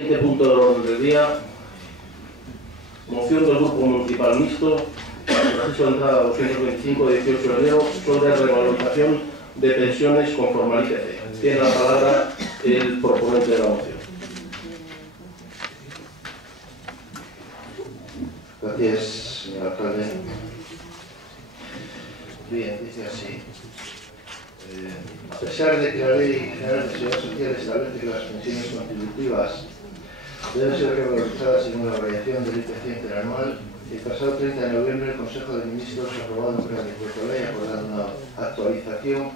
Siguiente punto del orden del día, moción del Grupo Municipal Mixto, proceso de entrada 225 de 18 de enero sobre revalorización de pensiones conforme al IPC. Tiene la palabra el proponente de la moción. Gracias, señor alcalde. Bien, dice así. A pesar de que la Ley General de Seguridad Social establece que las pensiones contributivas deben ser revalorizadas según la variación del IPC interanual, el pasado 30 de noviembre el Consejo de Ministros ha aprobado un Real Decreto Ley acordando una actualización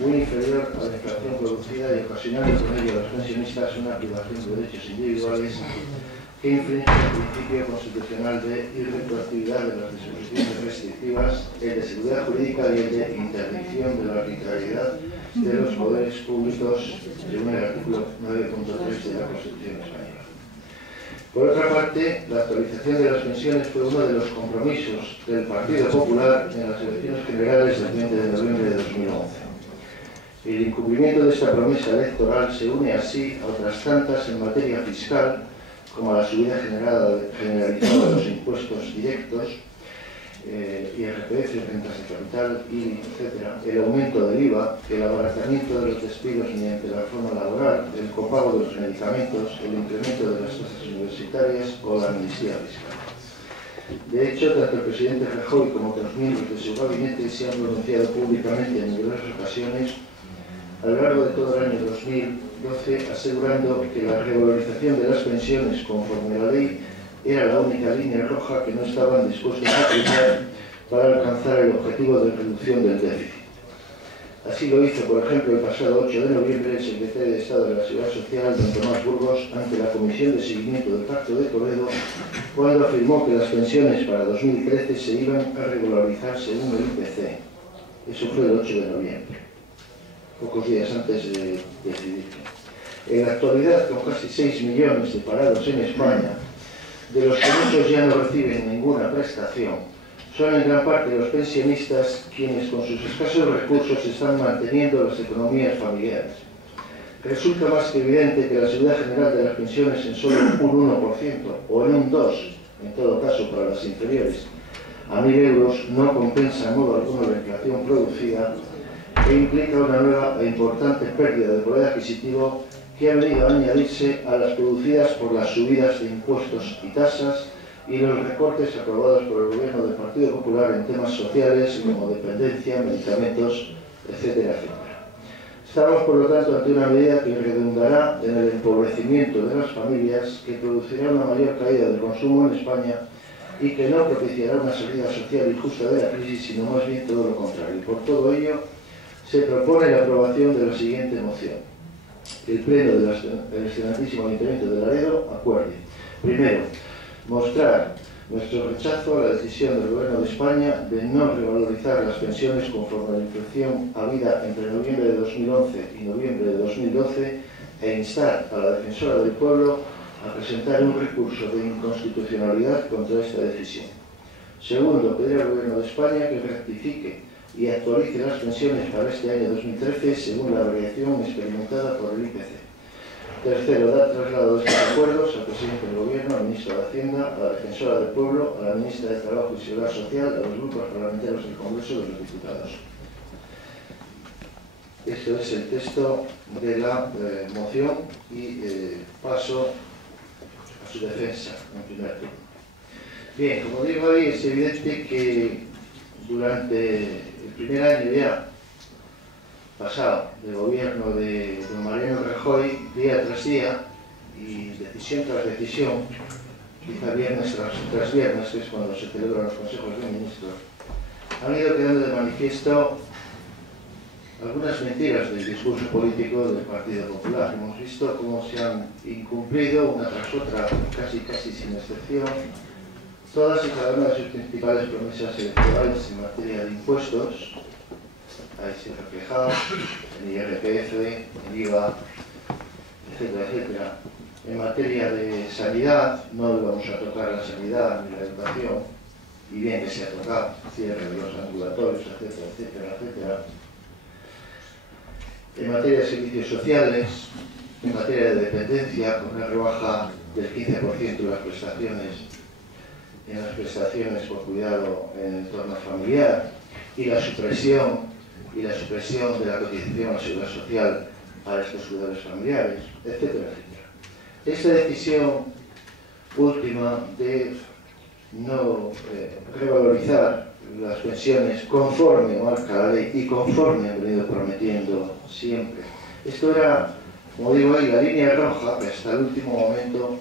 muy inferior a la inflación producida y ocasionando con ello a los pensionistas una privación de derechos individuales que infringe el principio constitucional de irretroactividad de las disposiciones restrictivas, el de seguridad jurídica y el de interdicción de la arbitrariedad de los poderes públicos, según el artículo 9.3 de la Constitución española. Por otra parte, la actualización de las pensiones fue uno de los compromisos del Partido Popular en las elecciones generales del 20 de noviembre de 2011. El incumplimiento de esta promesa electoral se une así a otras tantas en materia fiscal, como la subida generalizada de los impuestos directos, IRPF, rentas de capital, IBI, etc., el aumento del IVA, el abaratamiento de los despidos mediante la reforma laboral, el copago de los medicamentos, el incremento de las tasas universitarias o la amnistía fiscal. De hecho, tanto el presidente Rajoy como otros miembros de su gabinete se han pronunciado públicamente en numerosas ocasiones a lo largo de todo el año 2012, asegurando que la revalorización de las pensiones conforme a la ley era la única línea roja que no estaban dispuestos a aplicar para alcanzar el objetivo de reducción del déficit. Así lo hizo, por ejemplo, el pasado 8 de noviembre el secretario de Estado de la Seguridad Social, don Tomás Burgos, ante la Comisión de Seguimiento del Pacto de Toledo, cuando afirmó que las pensiones para 2013 se iban a revalorizar según el IPC. Eso fue el 8 de noviembre, pocos días antes de decidir. En la actualidad, con casi 6 millones de parados en España, de los que muchos ya no reciben ninguna prestación, son en gran parte los pensionistas quienes con sus escasos recursos están manteniendo las economías familiares. Resulta más que evidente que la subida general de las pensiones en solo un 1% o en un 2%, en todo caso para las inferiores, a 1.000 euros no compensa en modo alguno la inflación producida e implica una nueva e importante pérdida de poder adquisitivo que ha venido a añadirse a las producidas por las subidas de impuestos y tasas y los recortes aprobados por el gobierno del Partido Popular en temas sociales como dependencia, medicamentos, etcétera, etcétera. Estamos, por lo tanto, ante una medida que redundará en el empobrecimiento de las familias, que producirá una mayor caída del consumo en España y que no propiciará una salida social y justa de la crisis, sino más bien todo lo contrario. Por todo ello, se propone la aprobación de la siguiente moción. El Pleno del Excelentísimo Ayuntamiento de Laredo acuerde: primero, mostrar nuestro rechazo a la decisión del Gobierno de España de no revalorizar las pensiones conforme a la inflación habida entre noviembre de 2011 y noviembre de 2012 e instar a la Defensora del Pueblo a presentar un recurso de inconstitucionalidad contra esta decisión. Segundo, pedir al Gobierno de España que rectifique y actualice las pensiones para este año 2013 según la variación experimentada por el IPC. Tercero, dar traslado de estos acuerdos al presidente del Gobierno, al ministro de Hacienda, a la Defensora del Pueblo, a la ministra de Trabajo y Seguridad Social, a los grupos parlamentarios del Congreso de los Diputados. Este es el texto de la moción y paso a su defensa en primer turno. Bien, como digo ahí, es evidente que durante el primer año ya pasado del gobierno de don Mariano Rajoy, día tras día y decisión tras decisión, quizá viernes tras viernes, que es cuando se celebran los consejos de ministros, han ido quedando de manifiesto algunas mentiras del discurso político del Partido Popular. Hemos visto cómo se han incumplido una tras otra, casi sin excepción, todas y cada una de sus principales promesas electorales en materia de impuestos. Ahí se reflejado en IRPF, en IVA, etcétera, etcétera. En materia de sanidad, no vamos a tocar la sanidad ni la educación, y bien que se ha tocado, cierre de los ambulatorios, etcétera, etcétera, etcétera. En materia de servicios sociales, en materia de dependencia, con una rebaja del 15% en las prestaciones por cuidado en el entorno familiar y la supresión de la cotización a la seguridad social a estos cuidadores familiares, etcétera, etcétera. Esta decisión última de no revalorizar las pensiones conforme marca la ley y conforme han venido prometiendo siempre. Esto era, como digo ahí, la línea roja que hasta el último momento,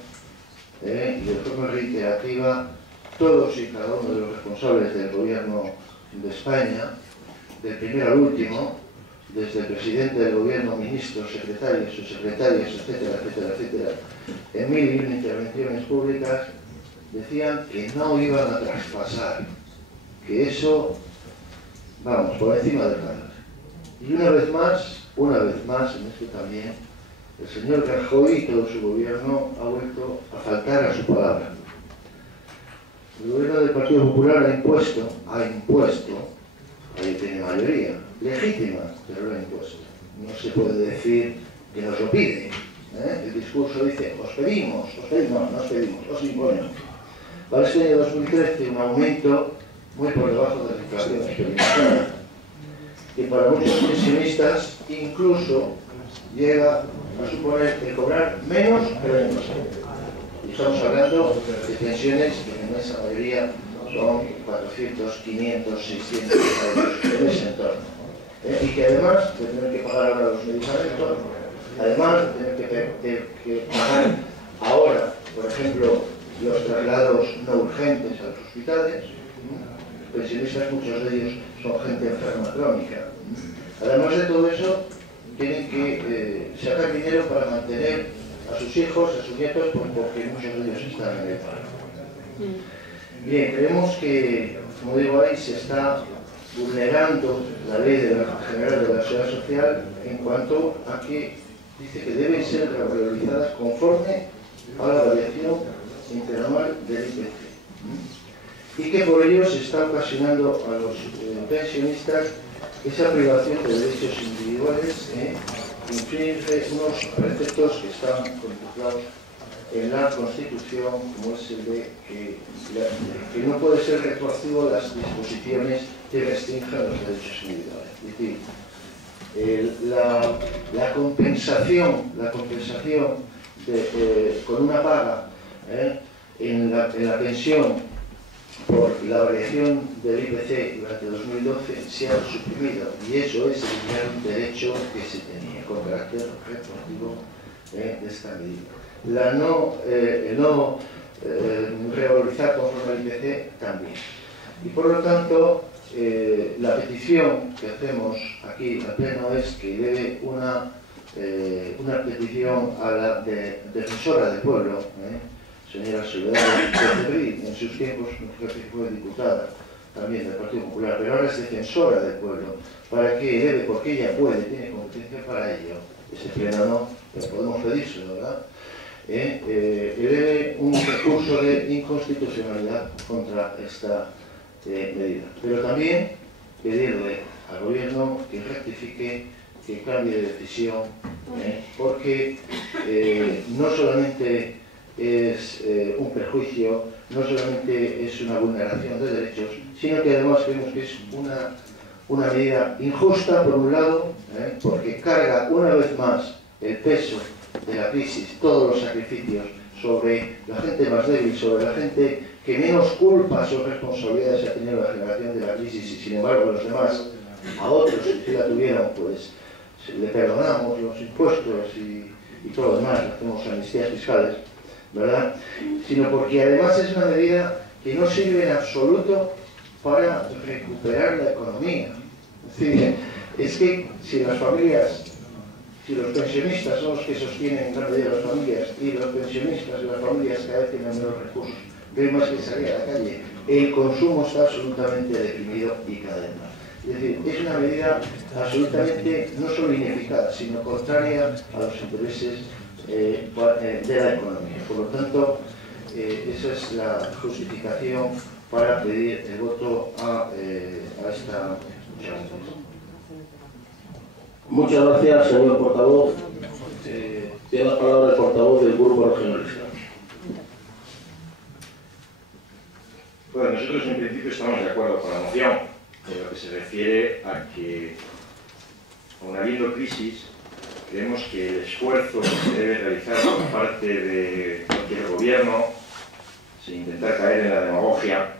de forma reiterativa, todos y cada uno de los responsables del gobierno de España, del primero al último, desde el presidente del gobierno, ministros, secretarios, subsecretarios, etcétera, etcétera, etcétera, en 1001 intervenciones públicas, decían que no iban a traspasar, que eso, vamos, por encima del radar. Y una vez más, en esto también, el señor Rajoy y todo su gobierno ha vuelto a faltar a su palabra. El gobierno del Partido Popular ha impuesto, ahí tiene mayoría, legítima, pero lo ha impuesto. No se puede decir que nos lo pide. El discurso dice, os pedimos, no os pedimos, os imponemos. Para este año 2013 un aumento muy por debajo de la inflación experimentada, que para muchos pensionistas incluso llega a suponer el cobrar menos que el año pasado. Y estamos hablando de pensiones que en esa mayoría son 400, 500, 600 euros en ese entorno. Y que además de tener que pagar ahora los medicamentos, además de tener que pagar ahora, por ejemplo, los traslados no urgentes a los hospitales, pensionistas, muchos de ellos son gente enferma crónica. Además de todo eso, tienen que sacar dinero para mantener a sus hijos, a sus nietos, porque muchos de ellos están en el paro. Bien, creemos que, como digo ahí, se está vulnerando la ley general de la seguridad social en cuanto a que dice que deben ser revalorizadas conforme a la variación interanual del IPC. Y que por ello se está ocasionando a los pensionistas esa privación de derechos individuales que infringe unos preceptos que están contemplados en la Constitución, como es el de que no puede ser retroactivo las disposiciones que restrinjan los derechos individuales. Es decir, la compensación con una paga en la pensión por la variación del IPC durante 2012 se ha suprimido, y eso es eliminar un derecho que se tenía con carácter retroactivo de esta medida. El no revalorizar conforme al IPC también. Y por lo tanto, la petición que hacemos aquí al Pleno es que eleve una petición a la defensora del pueblo, señora Soledad Becerril, en sus tiempos fue diputada también del Partido Popular, pero ahora es defensora del pueblo, para que eleve, porque ella tiene competencia para ello, ese Pleno no, pero podemos pedírselo, ¿verdad? Eleve un recurso de inconstitucionalidad contra esta medida. Pero también pedirle al Gobierno que rectifique, que cambie de decisión, porque no solamente es un perjuicio, no solamente es una vulneración de derechos, sino que además creemos que es una medida injusta, por un lado, porque carga una vez más el peso de la crisis, todos los sacrificios sobre la gente más débil, sobre la gente que menos culpas o responsabilidades ha tenido la generación de la crisis, y sin embargo los demás, a otros que sí la tuvieron, pues le perdonamos los impuestos y todo lo demás, hacemos amnistías fiscales, ¿verdad? Sino porque además es una medida que no sirve en absoluto para recuperar la economía. Es decir, es que si los pensionistas son los que sostienen en gran medida las familias, y los pensionistas y las familias cada vez tienen menos recursos, no hay más que salir a la calle, el consumo está absolutamente deprimido y cada vez más. Es decir, es una medida absolutamente no solo ineficaz, sino contraria a los intereses de la economía. Por lo tanto, esa es la justificación para pedir el voto a esta moción. Muchas gracias, señor portavoz. Tiene la palabra el portavoz del Grupo Regionalista. Bueno, nosotros en principio estamos de acuerdo con la moción, en lo que se refiere a que, aun habiendo crisis, creemos que el esfuerzo que se debe realizar por parte de cualquier gobierno, sin intentar caer en la demagogia,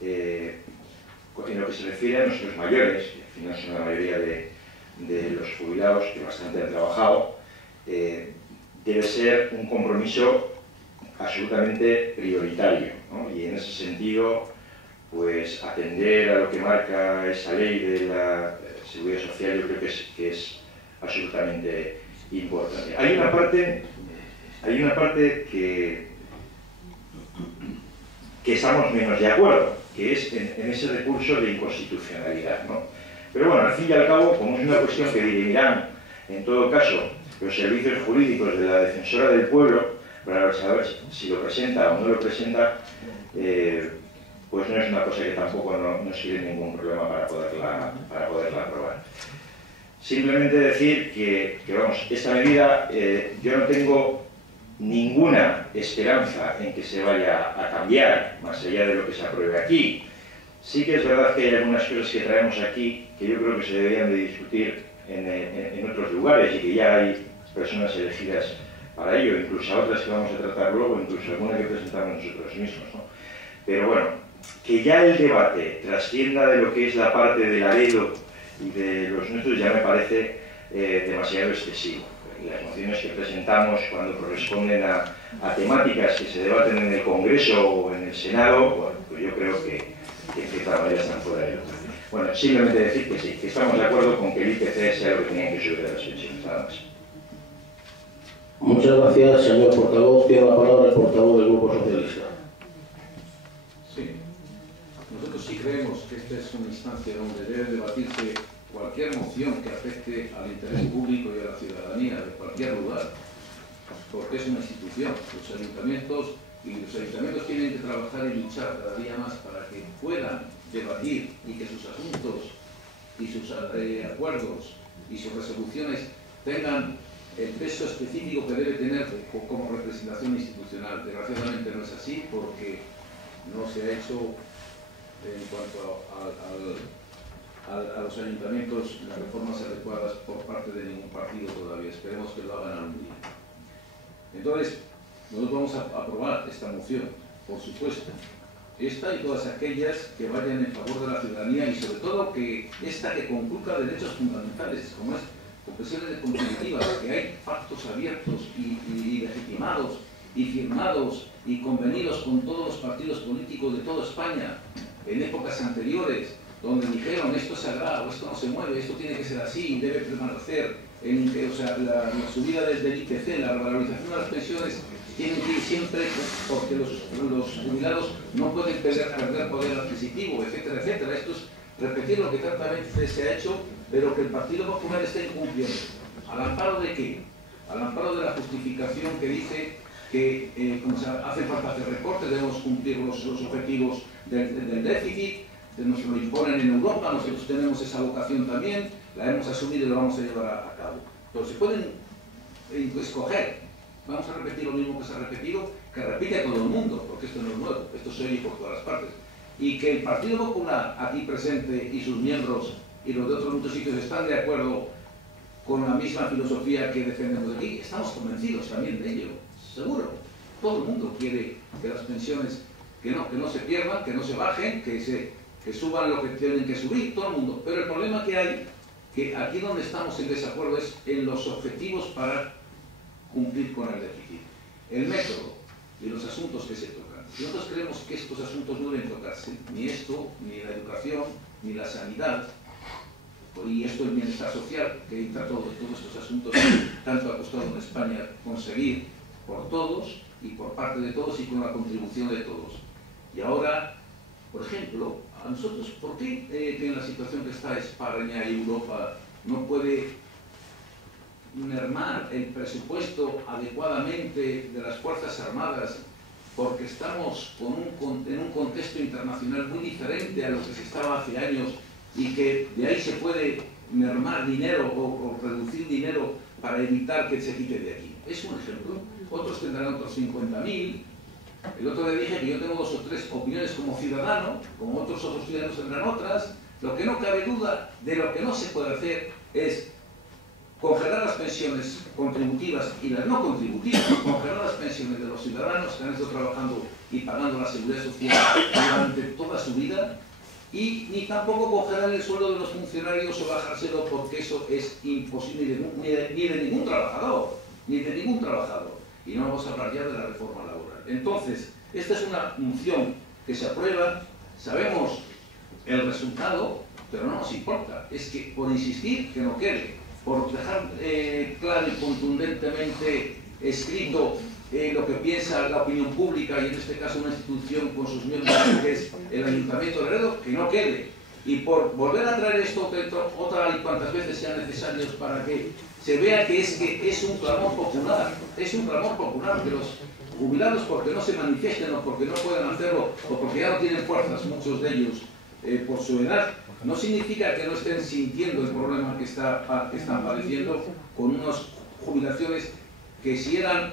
en lo que se refiere a nuestros mayores, que al final son la mayoría de los jubilados que bastante han trabajado, debe ser un compromiso absolutamente prioritario, ¿no? Y en ese sentido, pues atender a lo que marca esa ley de la seguridad social, yo creo que es absolutamente importante. Hay una parte que estamos menos de acuerdo, que es en ese recurso de inconstitucionalidad, ¿no? Pero bueno, al fin y al cabo, como es una cuestión que dirimirán, en todo caso, los servicios jurídicos de la Defensora del Pueblo, para saber si lo presenta o no lo presenta, pues no es una cosa que tampoco no sirve ningún problema para poderla aprobar. Simplemente decir que vamos, esta medida yo no tengo ninguna esperanza en que se vaya a cambiar, más allá de lo que se apruebe aquí. Sí que es verdad que hay algunas cosas que traemos aquí que yo creo que se deberían de discutir en otros lugares y que ya hay personas elegidas para ello, incluso a otras que vamos a tratar luego, incluso alguna que presentamos nosotros mismos, ¿no? Pero bueno, que ya el debate trascienda de lo que es la parte del Aredo y de los nuestros ya me parece demasiado excesivo. Las mociones que presentamos cuando corresponden a temáticas que se debaten en el Congreso o en el Senado, bueno, pues yo creo que en cierta manera están fuera de lugar. Bueno, simplemente decir que sí, que estamos de acuerdo con que el IPC sea lo que tenían que subir de las pensiones, nada más. Muchas gracias, señor portavoz. Tiene la palabra el portavoz del Grupo Socialista. Sí. Nosotros sí creemos que esta es una instancia donde debe debatirse cualquier moción que afecte al interés público y a la ciudadanía de cualquier lugar, porque es una institución. Los ayuntamientos tienen que trabajar y luchar cada día más para que puedan debatir y que sus asuntos y sus acuerdos y sus resoluciones tengan el peso específico que debe tener como representación institucional. Desgraciadamente no es así porque no se ha hecho en cuanto a los ayuntamientos las reformas adecuadas por parte de ningún partido todavía. Esperemos que lo hagan algún día. Entonces, nosotros vamos a aprobar esta moción, por supuesto. Esta y todas aquellas que vayan en favor de la ciudadanía y sobre todo que esta que conculca derechos fundamentales, como es confesiones constitutivas, que hay pactos abiertos y legitimados y firmados y convenidos con todos los partidos políticos de toda España en épocas anteriores, donde dijeron esto es sagrado, esto no se mueve, esto tiene que ser así, debe permanecer, o sea, la subida del IPC, la revalorización de las pensiones tienen que ir siempre porque los jubilados no pueden perder poder adquisitivo, etcétera, etcétera. Esto es repetir lo que tantas veces se ha hecho, pero que el Partido Popular está incumpliendo. ¿Al amparo de qué? Al amparo de la justificación que dice que como hace falta hacer recortes, debemos cumplir los objetivos del déficit, nos lo imponen en Europa, nosotros tenemos esa vocación también, la hemos asumido y lo vamos a llevar a cabo. Pero se pueden escoger, vamos a repetir lo mismo que se ha repetido, que repite todo el mundo, porque esto no es nuevo, esto se oye por todas las partes. Y que el Partido Popular aquí presente y sus miembros y los de otros muchos sitios están de acuerdo con la misma filosofía que defendemos aquí, estamos convencidos también de ello, seguro. Todo el mundo quiere que las pensiones que no se pierdan, que no se bajen, que suban lo que tienen que subir, todo el mundo. Pero el problema que hay, que aquí donde estamos en desacuerdo es en los objetivos para cumplir con el déficit. El método y los asuntos que se tocan. Nosotros creemos que estos asuntos no deben tocarse, ni esto, ni la educación, ni la sanidad, y esto el bienestar social, que entra todos estos asuntos que tanto ha costado en España conseguir por todos y por parte de todos y con la contribución de todos. Y ahora, por ejemplo, a nosotros, ¿por qué en la situación que está España y Europa no puede mermar el presupuesto adecuadamente de las Fuerzas Armadas? Porque estamos en un contexto internacional muy diferente a lo que se estaba hace años y que de ahí se puede mermar dinero o reducir dinero para evitar que se quite de aquí. Es un ejemplo. Otros tendrán otros 50.000. El otro día dije que yo tengo 2 o 3 opiniones como ciudadano, como otros ciudadanos tendrán otras. Lo que no cabe duda de lo que no se puede hacer es congelar las pensiones contributivas y las no contributivas, congelar las pensiones de los ciudadanos que han estado trabajando y pagando la seguridad social durante toda su vida, y ni tampoco congelar el sueldo de los funcionarios o bajárselo, porque eso es imposible ni de ningún trabajador, ni de ningún trabajador. Y no vamos a hablar ya de la reforma laboral. Entonces, esta es una moción que se aprueba, sabemos el resultado, pero no nos importa. Es que por insistir que no quede, por dejar claro y contundentemente escrito lo que piensa la opinión pública, y en este caso una institución con sus miembros, que es el Ayuntamiento de Laredo, que no quede. Y por volver a traer esto otra y cuantas veces sean necesarios para que se vea que es un clamor popular, es un clamor popular de los jubilados, porque no se manifiesten o porque no puedan hacerlo o porque ya no tienen fuerzas, muchos de ellos, por su edad, no significa que no estén sintiendo el problema que están padeciendo con unas jubilaciones que si eran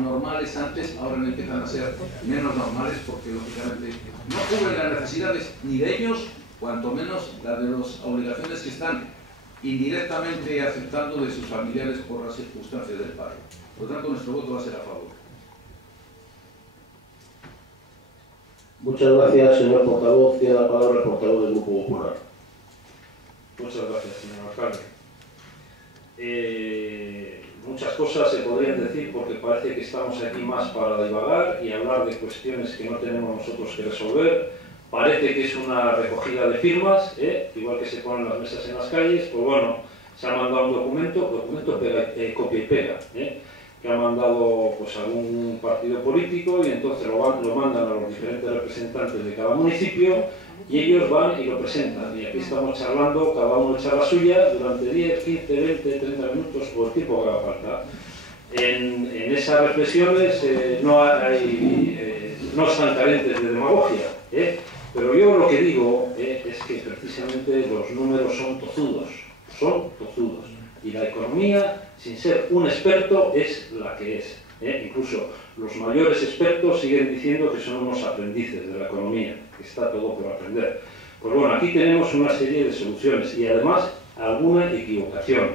normales antes, ahora empiezan a ser menos normales, porque lógicamente no cubren las necesidades ni de ellos, cuanto menos las de las obligaciones que están indirectamente aceptando de sus familiares por las circunstancias del paro. Por lo tanto, nuestro voto va a ser a favor. Muchas gracias, señor portavoz. Tiene la palabra el portavoz del Grupo Popular. Muchas gracias, señor alcalde. Muchas cosas se podrían decir, porque parece que estamos aquí más para divagar y hablar de cuestiones que no tenemos nosotros que resolver. Parece que es una recogida de firmas, igual que se ponen las mesas en las calles. Pues bueno, se ha mandado un documento copia y pega, que ha mandado pues algún partido político, y entonces lo mandan a los diferentes representantes de cada municipio, y ellos van y lo presentan. Y aquí estamos charlando, cada uno echa la suya durante 10, 15, 20, 30 minutos, por el tiempo que haga falta. En esas reflexiones no están carentes de demagogia, pero yo lo que digo es que precisamente los números son tozudos, y la economía, sin ser un experto, es la que es. Incluso los mayores expertos siguen diciendo que son unos aprendices de la economía, que está todo por aprender. Pues bueno, aquí tenemos una serie de soluciones y además alguna equivocación,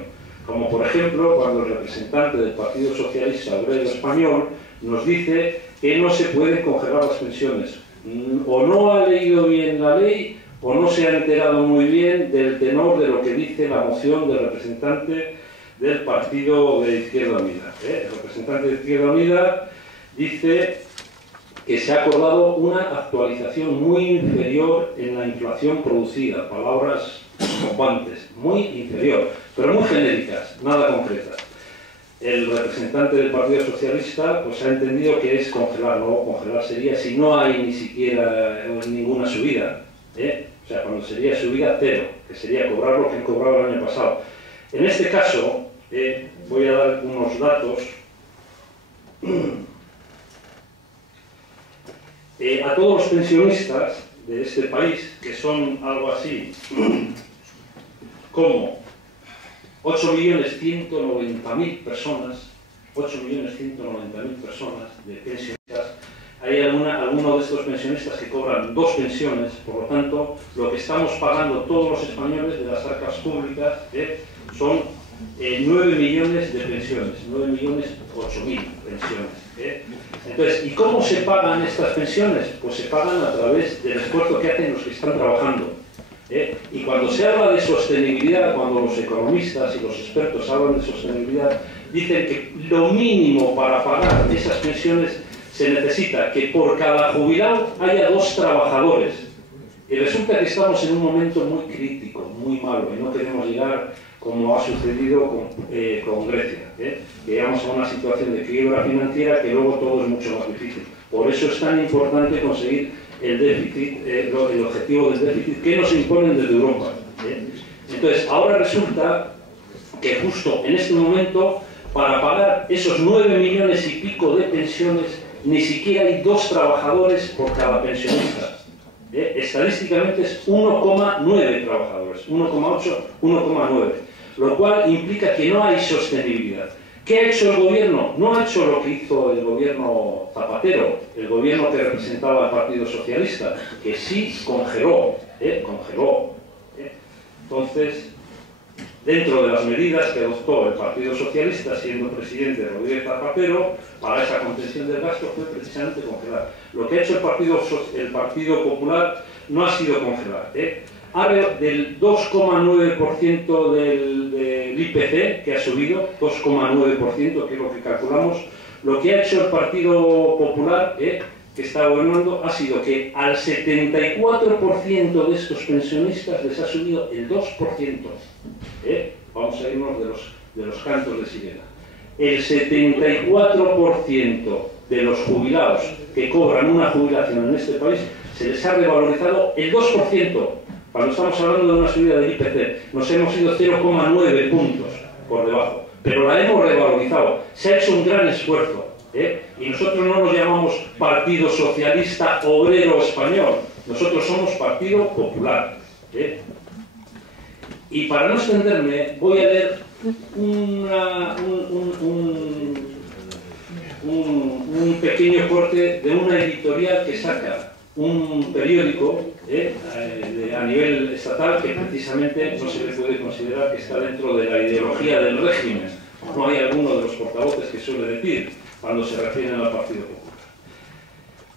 como por ejemplo cuando el representante del Partido Socialista Obrero Español nos dice que no se pueden congelar las pensiones. O no ha leído bien la ley, o no se ha enterado muy bien del tenor de lo que dice la moción del representante del Partido de Izquierda Unida. El representante de Izquierda Unida dice que se ha acordado una actualización muy inferior en la inflación producida, palabras bombantes, muy inferior, pero muy genéricas, nada concretas. El representante del Partido Socialista pues ha entendido que es congelar, ¿no? Congelar sería si no hay ni siquiera ninguna subida, o sea, cuando sería subida cero, que sería cobrar lo que cobraba el año pasado. En este caso, voy a dar unos datos. A todos los pensionistas de este país, que son algo así como 8.190.000 personas, 8.190.000 personas de pensionistas, hay alguno de estos pensionistas que cobran 2 pensiones, por lo tanto, lo que estamos pagando todos los españoles de las arcas públicas son 9 millones de pensiones, 9.008.000 pensiones. Entonces, ¿y cómo se pagan estas pensiones? Pues se pagan a través del esfuerzo que hacen los que están trabajando. Y cuando se habla de sostenibilidad, cuando los economistas y los expertos hablan de sostenibilidad, dicen que lo mínimo para pagar esas pensiones se necesita que por cada jubilado haya 2 trabajadores. Y resulta que estamos en un momento muy crítico, muy malo, y no queremos llegar como ha sucedido con Grecia, que llegamos a una situación de quiebra financiera que luego todo es mucho más difícil. Por eso es tan importante conseguir el déficit, el objetivo del déficit que nos imponen desde Europa. Entonces, ahora resulta que justo en este momento, para pagar esos 9 millones y pico de pensiones, ni siquiera hay 2 trabajadores por cada pensionista. Estadísticamente es 1,9 trabajadores, 1,8, 1,9. lo cual implica que no hay sostenibilidad. ¿Qué ha hecho el gobierno? No ha hecho lo que hizo el gobierno Zapatero, el gobierno que representaba al Partido Socialista, que sí congeló. Entonces, dentro de las medidas que adoptó el Partido Socialista, siendo presidente Rodríguez Zapatero, para esa contención del gasto fue precisamente congelar. Lo que ha hecho el Partido Popular no ha sido congelar. Del 2,9% del IPC, que ha subido, 2,9%, que es lo que calculamos, lo que ha hecho el Partido Popular, que está gobernando, ha sido que al 74% de estos pensionistas les ha subido el 2%. Vamos a irnos de los cantos de sirena. El 74% de los jubilados que cobran una jubilación en este país se les ha revalorizado el 2%. Cuando estamos hablando de una subida del IPC, nos hemos ido 0,9 puntos por debajo, pero la hemos revalorizado. Se ha hecho un gran esfuerzo. Y nosotros no nos llamamos Partido Socialista Obrero Español, nosotros somos Partido Popular. Y para no extenderme, voy a leer un pequeño corte de una editorial que saca un periódico a nivel estatal que precisamente no se le puede considerar que está dentro de la ideología del régimen. No hay alguno de los portavoces que suele decir cuando se refieren al Partido Popular.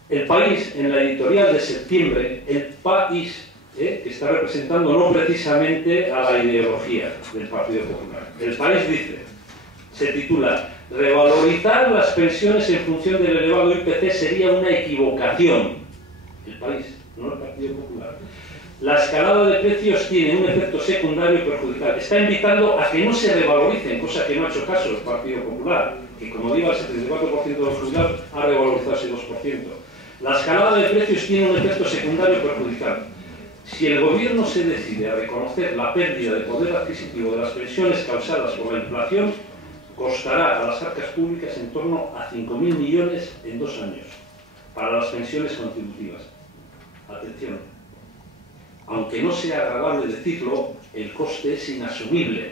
El País, en la editorial de septiembre, El País, que está representando no precisamente a la ideología del Partido Popular. El País dice, se titula, revalorizar las pensiones en función del elevado IPC sería una equivocación. El País, no el Partido Popular. La escalada de precios tiene un efecto secundario perjudicial. Está invitando a que no se revaloricen, cosa que no ha hecho caso el Partido Popular, que como digo, el 74% de los jubilados ha revalorizado ese 2%. La escalada de precios tiene un efecto secundario perjudicial. Si el gobierno se decide a reconocer la pérdida de poder adquisitivo de las pensiones causadas por la inflación, costará a las arcas públicas en torno a 5.000 millones en 2 años para las pensiones contributivas. Atención, aunque no sea agradable decirlo, el coste es inasumible.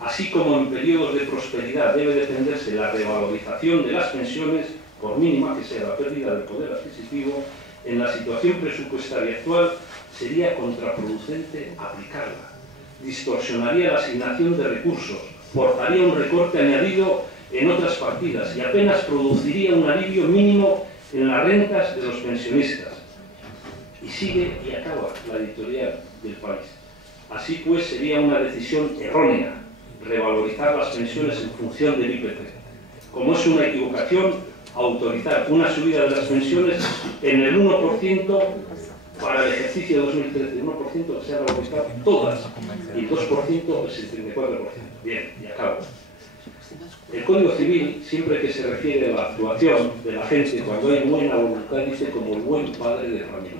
Así como en periodos de prosperidad debe defenderse la revalorización de las pensiones, por mínima que sea la pérdida de poder adquisitivo, en la situación presupuestaria actual sería contraproducente aplicarla. Distorsionaría la asignación de recursos, forzaría un recorte añadido en otras partidas y apenas produciría un alivio mínimo en las rentas de los pensionistas. Y sigue y acaba la editorial del País. Así pues, sería una decisión errónea revalorizar las pensiones en función del IPC. Como es una equivocación, autorizar una subida de las pensiones en el 1% para el ejercicio de 2013, el 1% que se ha revalorizado todas, y el 2% el 74%. Bien, y acabo. El Código Civil, siempre que se refiere a la actuación de la gente cuando hay buena voluntad, dice como el buen padre de familia.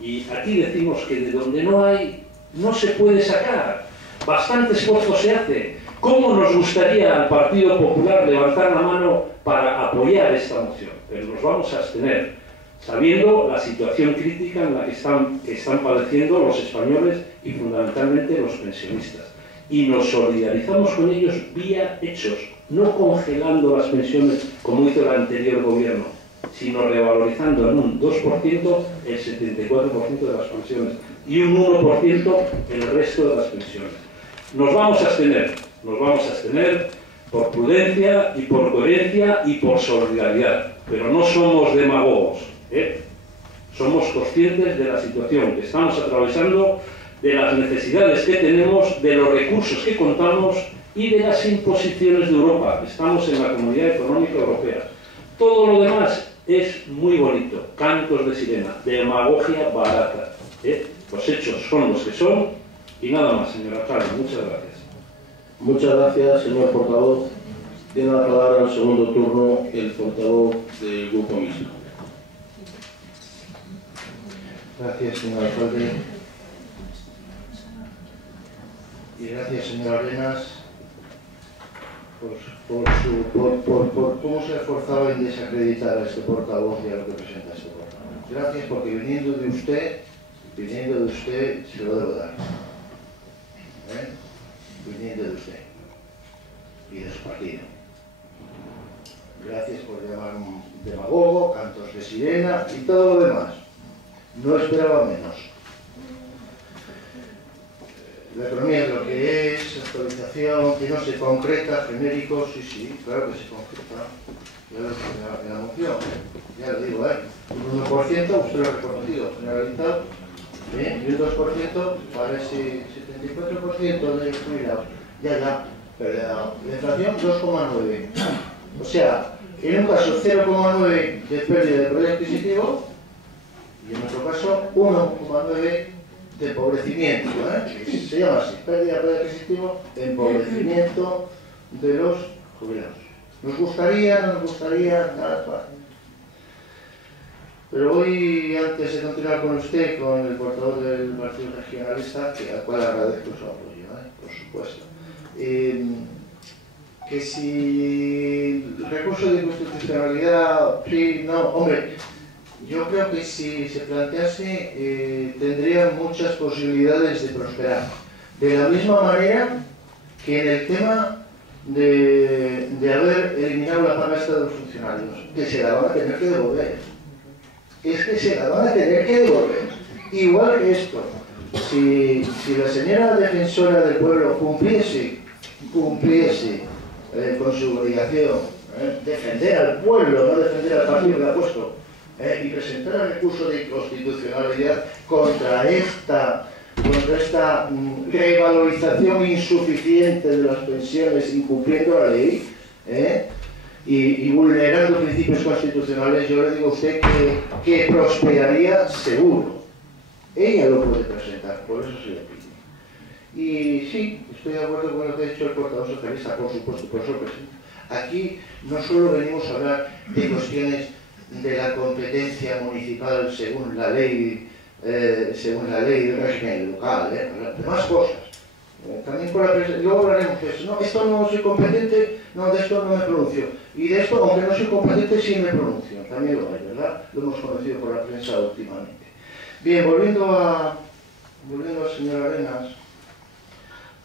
Y aquí decimos que de donde no hay, no se puede sacar. Bastante esfuerzo se hace. ¿Cómo nos gustaría al Partido Popular levantar la mano para apoyar esta moción? Pero nos vamos a abstener, sabiendo la situación crítica en la que están padeciendo los españoles y fundamentalmente los pensionistas. Y nos solidarizamos con ellos vía hechos, no congelando las pensiones como hizo el anterior gobierno, sino revalorizando en un 2% el 74% de las pensiones y un 1% el resto de las pensiones. Nos vamos a abstener por prudencia y por coherencia y por solidaridad, pero no somos demagogos, Somos conscientes de la situación que estamos atravesando, de las necesidades que tenemos, de los recursos que contamos y de las imposiciones de Europa. Estamos en la Comunidad Económica Europea. Todo lo demás es muy bonito, cantos de sirena, demagogia barata. Los hechos son los que son y nada más, señor alcalde. Muchas gracias. Muchas gracias, señor portavoz. Tiene la palabra en el segundo turno el portavoz del Grupo Mixto. Gracias, señor alcalde. Y gracias, señor Arenas, por cómo se ha esforzado en desacreditar a este portavoz y a lo que presenta este portavoz. Gracias, porque viniendo de usted, se lo debo dar. viniendo de usted y de su partido. Gracias por llamarme demagogo, cantos de sirena y todo lo demás. No esperaba menos. La economía es lo que es, actualización, que no se concreta, genérico, sí, claro que se concreta. Ya lo dice en la moción, ya lo digo, un 1%, usted lo ha reconocido, generalizado, y un 2% para ese 74% de jubilados. Ya, pero la inflación 2,9. O sea, en un caso 0,9 de pérdida de poder adquisitivo y en otro caso 1,9 de empobrecimiento, se llama así, pérdida de poder adquisitivo, empobrecimiento de los jubilados. ¿Nos gustaría? ¿No nos gustaría? Nada fácil. Pero hoy, antes de continuar con usted, con el portavoz del Partido Regionalista, al cual agradezco su apoyo, por supuesto, que si el recurso de constitucionalidad, sí, no, hombre, yo creo que si se plantease tendría muchas posibilidades de prosperar. De la misma manera que en el tema de haber eliminado la paga extra de los funcionarios, que se la van a tener que devolver. Es que se la van a tener que devolver. Igual que esto, si la señora defensora del pueblo cumpliese con su obligación, defender al pueblo, no defender al partido que la ha puesto, y presentar el recurso de inconstitucionalidad contra esta revalorización insuficiente de las pensiones, incumpliendo la ley y vulnerando principios constitucionales, yo le digo a usted que prosperaría seguro. Ella lo puede presentar, por eso se le pide. Y sí, estoy de acuerdo con lo que ha dicho el portavoz socialista, por supuesto, por eso presento. Aquí no solo venimos a hablar de cuestiones de la competencia municipal según la ley del régimen local, de más cosas. También por la luego hablaremos de eso. No, esto no soy competente, no, de esto no me pronuncio. Y de esto, aunque no soy competente, sí me pronuncio. También lo hay, ¿verdad? Lo hemos conocido por la prensa últimamente. Bien, volviendo al señor Arenas,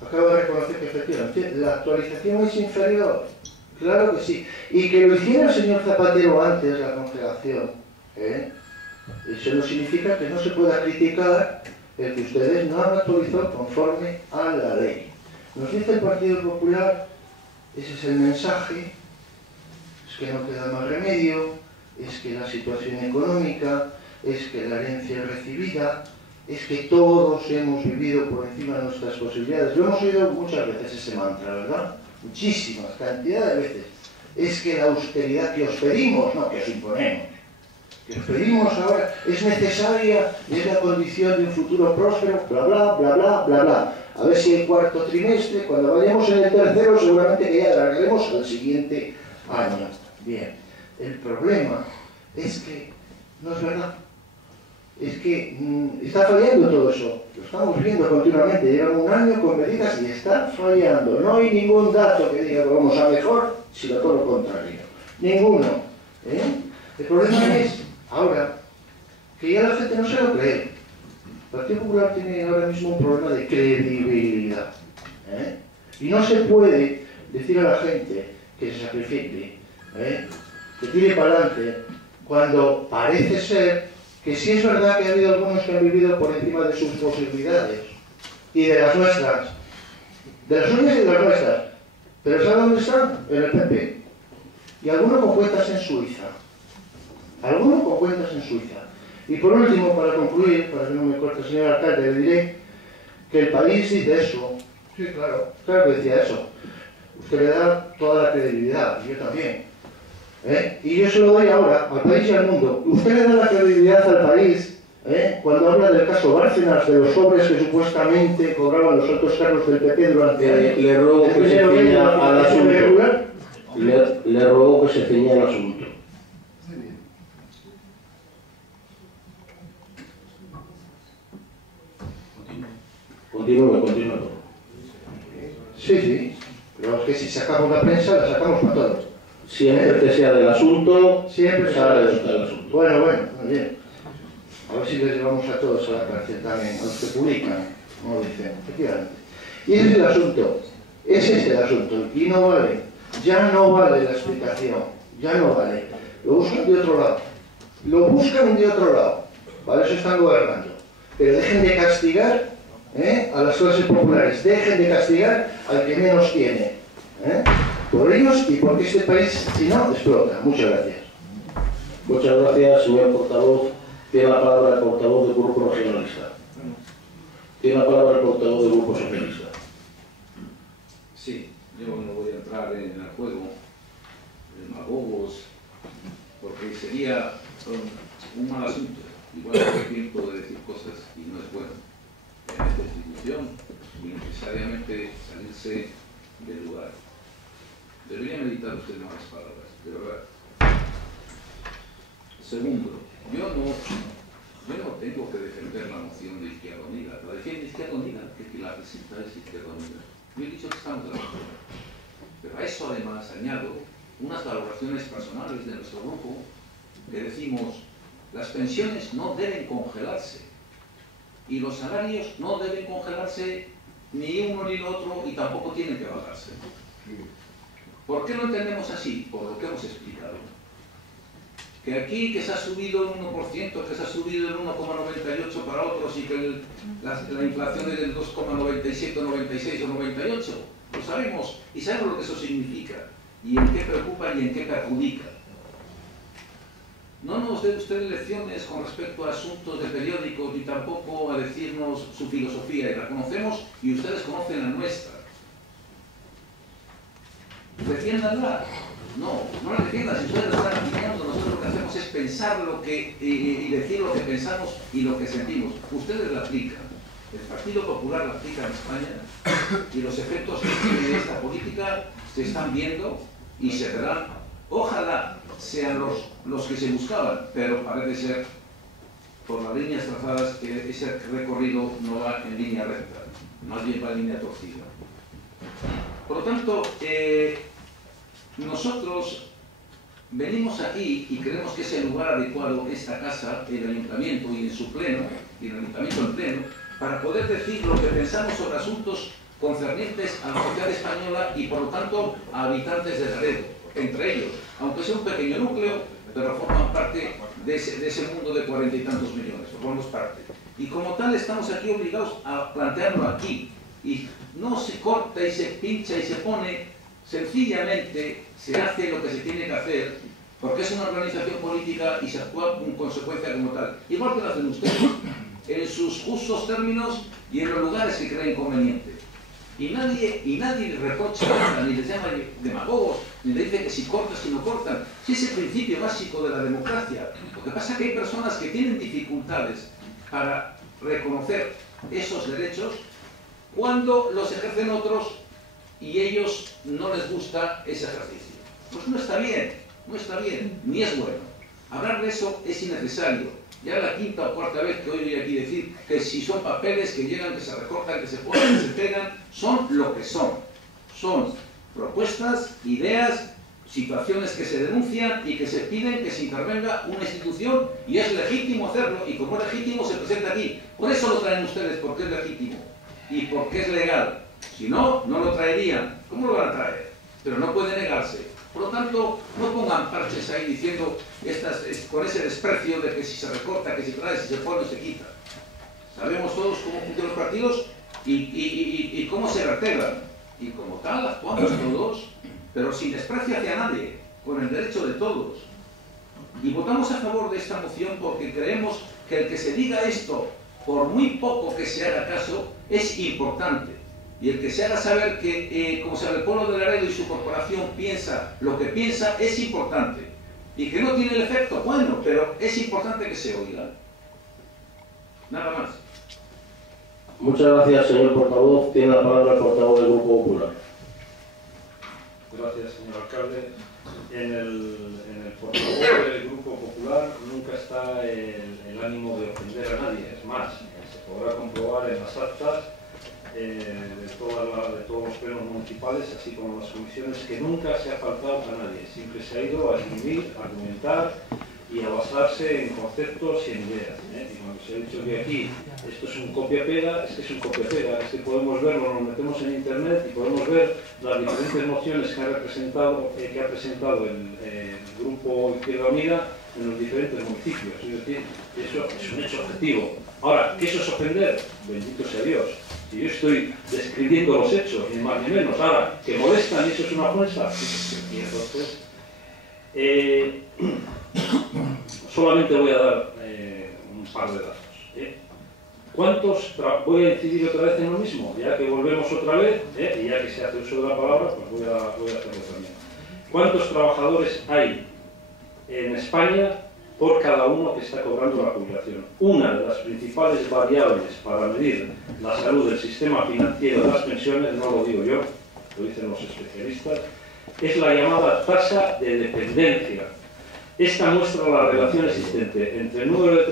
acabo de reconocer que efectivamente la actualización es inferior. Claro que sí. Y que lo hiciera el señor Zapatero antes, la congelación, eso no significa que no se pueda criticar el que ustedes no han actualizado conforme a la ley. Nos dice el Partido Popular, ese es el mensaje, es que no queda más remedio, es que la situación económica, es que la herencia recibida, es que todos hemos vivido por encima de nuestras posibilidades. Lo hemos oído muchas veces ese mantra, ¿verdad? Muchísimas, cantidad de veces. Es que la austeridad que os pedimos, no, que os imponemos, que os pedimos ahora es necesaria y es la condición de un futuro próspero, bla, bla, bla, bla, bla, bla. A ver si el cuarto trimestre, cuando vayamos en el tercero, seguramente que ya alargaremos al siguiente año. Bien, el problema es que no es verdad. Es que está fallando todo eso. Lo estamos viendo continuamente. Llevan un año con medidas y está fallando. No hay ningún dato que diga que vamos a mejor, sino todo lo contrario. Ninguno. El problema es, ahora, que ya la gente no se lo cree. El Partido Popular tiene ahora mismo un problema de credibilidad. Y no se puede decir a la gente que se sacrifique, que tire para adelante, cuando parece ser que sí es verdad que ha habido algunos que han vivido por encima de sus posibilidades y de las nuestras, de las suyas y de las nuestras, pero ¿saben dónde están? En el PP. Y algunos con cuentas en Suiza. Y por último, para concluir, para que no me corte el señor alcalde, le diré que el país dice eso. Sí, claro que decía eso. Usted le da toda la credibilidad, y yo también. Y yo se lo doy ahora al país y al mundo. Usted le da la credibilidad al país cuando habla del caso Bárcenas, de los sobres que supuestamente cobraban los altos cargos del PP durante le ruego que se ciña al asunto. Le ruego que se ciña al asunto. Continúe. Sí, pero es que si sacamos la prensa, la sacamos para todos. Siempre que sea del asunto, siempre sale del asunto. Bueno, muy bien. A ver si les llevamos a todos a la cárcel también, a los que publican, como dicen, efectivamente. Y ese es el asunto. Ese es el asunto. Y no vale. Ya no vale la explicación. Ya no vale. Lo buscan de otro lado. Lo buscan de otro lado. Para eso están gobernando. Pero dejen de castigar a las clases populares. Dejen de castigar al que menos tiene. Por ellos y porque este país, si no, explota. Muchas gracias. Muchas gracias, señor portavoz. Tiene la palabra el portavoz del Grupo Regionalista. Tiene la palabra el portavoz del Grupo Socialista. Sí, yo no voy a entrar en el juego de demagogos, porque sería un mal asunto. Igual que hay tiempo de decir cosas y no es bueno en esta institución y necesariamente salirse del lugar. Debería meditar usted más las palabras, de verdad. Segundo, yo no tengo que defender la moción de Izquierda Unida. La defiende Izquierda Unida, que quien la presenta es Izquierda Unida. Yo he dicho que estamos de acuerdo. Pero a eso además añado unas valoraciones personales de nuestro grupo que decimos: las pensiones no deben congelarse y los salarios no deben congelarse ni uno ni el otro y tampoco tienen que bajarse. ¿Por qué lo entendemos así? Por lo que hemos explicado. Que aquí que se ha subido el 1%, que se ha subido el 1,98 para otros y que la inflación es del 2,97, 96 o 98, lo sabemos y sabemos lo que eso significa y en qué preocupa y en qué perjudica. No nos dé usted lecciones con respecto a asuntos de periódicos ni tampoco a decirnos su filosofía, y la conocemos y ustedes conocen la nuestra. Defiéndanla. No la defiendan, si ustedes la están aplicando, nosotros lo que hacemos es pensar y decir lo que pensamos y lo que sentimos. Ustedes la aplican. El Partido Popular la aplica en España y los efectos de esta política se están viendo y se verán. Ojalá sean los que se buscaban, pero parece ser, por las líneas trazadas, que ese recorrido no va en línea recta, más bien va en línea torcida. Por lo tanto, nosotros venimos aquí y creemos que es el lugar adecuado, esta casa, el ayuntamiento y en su pleno, y el ayuntamiento en pleno, para poder decir lo que pensamos sobre asuntos concernientes a la sociedad española y por lo tanto a habitantes de Laredo, entre ellos, aunque sea un pequeño núcleo, pero forman parte de ese mundo de 40 y tantos millones, formamos parte. Y como tal estamos aquí obligados a plantearlo aquí, y no se corta y se pincha y se pone, sencillamente se hace lo que se tiene que hacer, porque es una organización política y se actúa en consecuencia como tal. Igual que lo hacen ustedes, en sus justos términos y en los lugares que creen conveniente. Y nadie reprocha nada, ni les llama demagogos, ni le dice que si cortan, si no cortan. Si es el principio básico de la democracia. Lo que pasa es que hay personas que tienen dificultades para reconocer esos derechos cuando los ejercen otros y ellos no les gusta ese ejercicio. Pues no está bien, ni es bueno. Hablar de eso es innecesario. Ya la quinta o cuarta vez que oigo aquí decir que si son papeles que llegan, que se recortan, que se ponen, que se pegan, son lo que son. Son propuestas, ideas, situaciones que se denuncian y que se piden que se intervenga una institución y es legítimo hacerlo y como es legítimo se presenta aquí. Por eso lo traen ustedes, porque es legítimo y porque es legal. Si no, no lo traerían. ¿Cómo lo van a traer? Pero no puede negarse. Por lo tanto, no pongan parches ahí diciendo con ese desprecio de que si se recorta, que si trae, si se pone, se quita. Sabemos todos cómo funcionan los partidos y cómo se vertebran. Y como tal, actuamos todos, pero sin desprecio hacia nadie, con el derecho de todos. Y votamos a favor de esta moción porque creemos que el que se diga esto, por muy poco que se haga caso, es importante. Y el que se haga saber que, como se el pueblo de Laredo y su corporación piensa lo que piensa, es importante. Y que no tiene el efecto, bueno, pero es importante que se oiga. Nada más. Muchas gracias, señor portavoz. Tiene la palabra el portavoz del Grupo Popular. Gracias, señor alcalde. En el portavoz del Grupo Popular nunca está el ánimo de ofender a nadie. Es más, se podrá comprobar en las actas de todos los plenos municipales, así como en las comisiones, que nunca se ha faltado a nadie. Siempre se ha ido a escribir, a argumentar y a basarse en conceptos y en ideas. Y cuando se ha dicho que aquí esto es un copia-pega, es que es un copia-pega, es que podemos verlo, nos metemos en internet y podemos ver las diferentes mociones que ha presentado el Grupo Izquierda Unida en los diferentes municipios. Es decir, eso es un hecho objetivo. Ahora, ¿qué eso es ofender? Bendito sea Dios. Si yo estoy describiendo los hechos, ni más ni menos. Ahora, que molestan y eso es una ofensa, y entonces solamente voy a dar un par de datos. ¿Cuántos? Voy a incidir otra vez en lo mismo, ya que volvemos otra vez, y ya que se hace uso de la palabra, pues voy a hacerlo también. ¿Cuántos trabajadores hay en España por cada uno que está cobrando la jubilación? Una de las principales variables para medir la salud del sistema financiero de las pensiones, no lo digo yo, lo dicen los especialistas, es la llamada tasa de dependencia. Esta muestra la relación existente entre el número de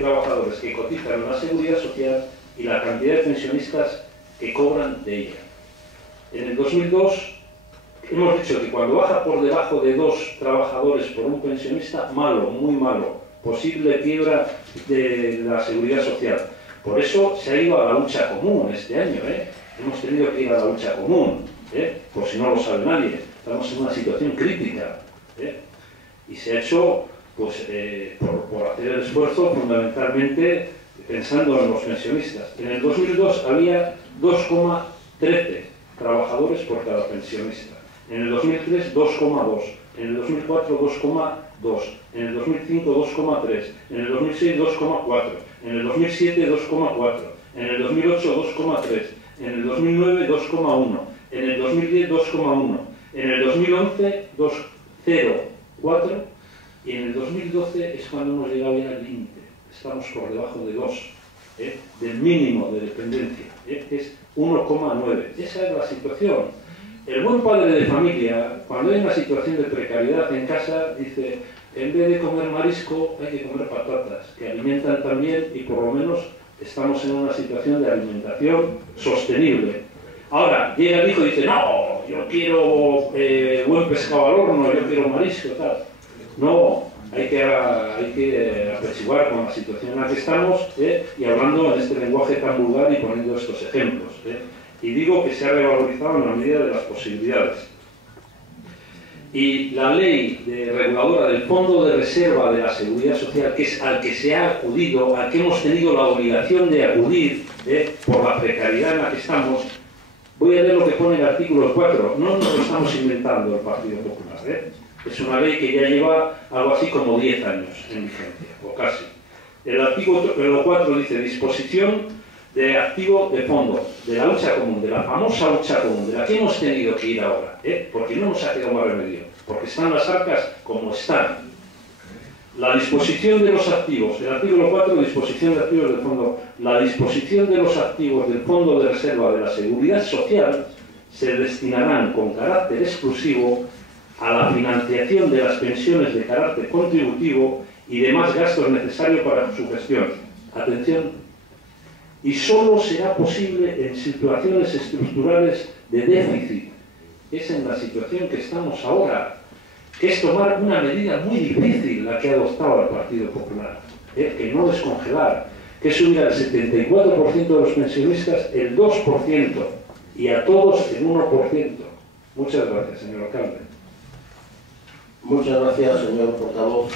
trabajadores que cotizan en la Seguridad Social y la cantidad de pensionistas que cobran de ella. En el 2002 hemos dicho que cuando baja por debajo de 2 trabajadores por un pensionista, malo, muy malo, posible quiebra de la Seguridad Social. Por eso se ha ido a la lucha común este año, hemos tenido que ir a la lucha común, por si no lo sabe nadie. Estamos en una situación crítica, y se ha hecho pues, por hacer el esfuerzo fundamentalmente pensando en los pensionistas. En el 2002 había 2,13 trabajadores por cada pensionista. En el 2003, 2,2. En el 2004, 2,2. En el 2005, 2,3. En el 2006, 2,4. En el 2007, 2,4. En el 2008, 2,3. En el 2009, 2,1. En el 2010, 2,1. En el 2011, 2,04. Y en el 2012 es cuando hemos llegado ya al límite. Estamos por debajo de 2, del mínimo de dependencia, que es 1,9. Esa es la situación. El buen padre de familia, cuando hay una situación de precariedad en casa, dice, en vez de comer marisco, hay que comer patatas, que alimentan también y por lo menos estamos en una situación de alimentación sostenible. Ahora, llega el hijo y dice, no, yo quiero buen pescado al horno, yo quiero marisco, tal. No, hay que apaciguar con la situación en la que estamos, y hablando en este lenguaje tan vulgar y poniendo estos ejemplos. Y digo que se ha revalorizado en la medida de las posibilidades. Y la ley reguladora del Fondo de Reserva de la Seguridad Social, que es al que se ha acudido, al que hemos tenido la obligación de acudir, por la precariedad en la que estamos, voy a leer lo que pone el artículo 4, no nos lo estamos inventando el Partido Popular, es una ley que ya lleva algo así como 10 años en vigencia, o casi. El artículo 4 dice disposición de activo de fondo, de la lucha común, de la famosa lucha común, de la que hemos tenido que ir ahora, porque no nos ha quedado más remedio, porque están las arcas como están. La disposición de los activos, el artículo 4, disposición de activos del fondo, la disposición de los activos del Fondo de Reserva de la Seguridad Social se destinarán con carácter exclusivo a la financiación de las pensiones de carácter contributivo y demás gastos necesarios para su gestión. Atención. Y solo será posible en situaciones estructurales de déficit. Es en la situación que estamos ahora, que es tomar una medida muy difícil la que ha adoptado el Partido Popular, que no descongelar, que es subir al 74% de los pensionistas el 2% y a todos el 1%. Muchas gracias, señor alcalde. Muchas gracias, señor portavoz.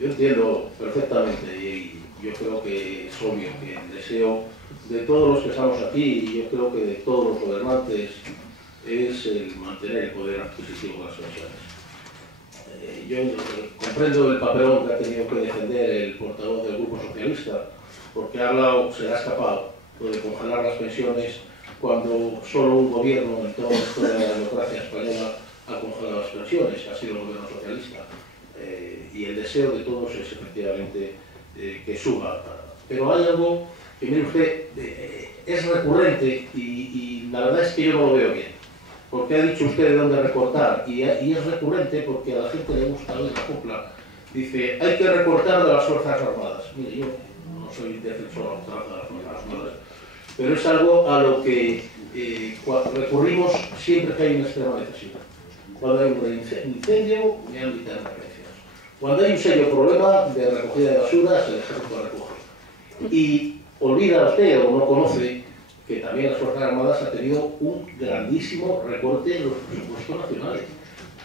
Yo entiendo perfectamente y yo creo que es obvio que el deseo de todos los que estamos aquí y yo creo que de todos los gobernantes es el mantener el poder adquisitivo de las pensiones. Yo comprendo el papelón que ha tenido que defender el portavoz del Grupo Socialista, porque ha hablado, se le ha escapado de congelar las pensiones cuando solo un gobierno en toda la historia de la democracia española ha congelado las pensiones, que ha sido el gobierno socialista. Y el deseo de todos es efectivamente que suba. Pero hay algo que, mire usted, es recurrente y la verdad es que yo no lo veo bien. Porque ha dicho usted de dónde recortar y es recurrente porque a la gente le gusta oír la copla. Dice, hay que recortar de las Fuerzas Armadas. Mire, yo no soy defensor de las Fuerzas Armadas, pero es algo a lo que recurrimos siempre que hay una extrema necesidad. Cuando hay un incendio, me han quitado las pensiones. Cuando hay un serio problema de recogida de basuras, el ejército recoge. Y olvida usted o no conoce que también las Fuerzas Armadas han tenido un grandísimo recorte en los presupuestos nacionales.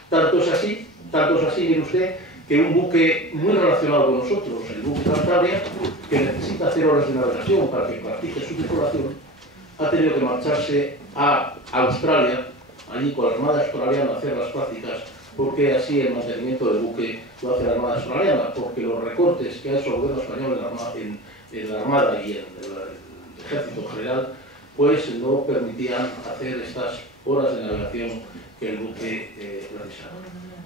Tanto es así, mire usted, que un buque muy relacionado con nosotros, el buque Cantabria, que necesita 0 horas de navegación para que practique su tripulación, ha tenido que marcharse a Australia, allí con la Armada Australiana, a hacer las prácticas, porque así el mantenimiento del buque lo hace la Armada Australiana, porque los recortes que ha hecho el gobierno español en la Armada y en el Ejército en general, pues no permitían hacer estas horas de navegación que el buque precisaba.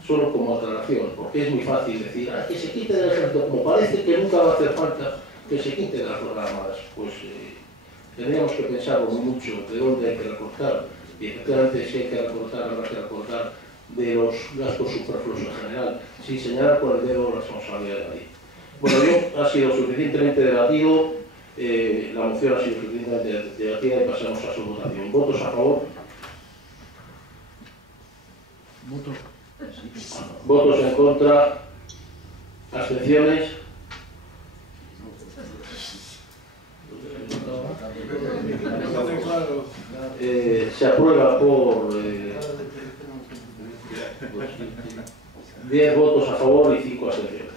Solo como aclaración, porque es muy fácil decir que se quite del ejército, como parece que nunca va a hacer falta que se quite de las Fuerzas Armadas. Pues tendríamos que pensarlo muy mucho de dónde hay que recortar, y efectivamente si hay que recortar, habrá que recortar de los gastos superfluos en general, sin señalar con el dedo la responsabilidad de nadie. Bueno, ha sido suficientemente debatido, la moción ha sido suficientemente debatida y pasamos a su votación. ¿Votos a favor? ¿Votos en contra? ¿Abstenciones? Se aprueba por 10 votos a favor y 5 abstenciones.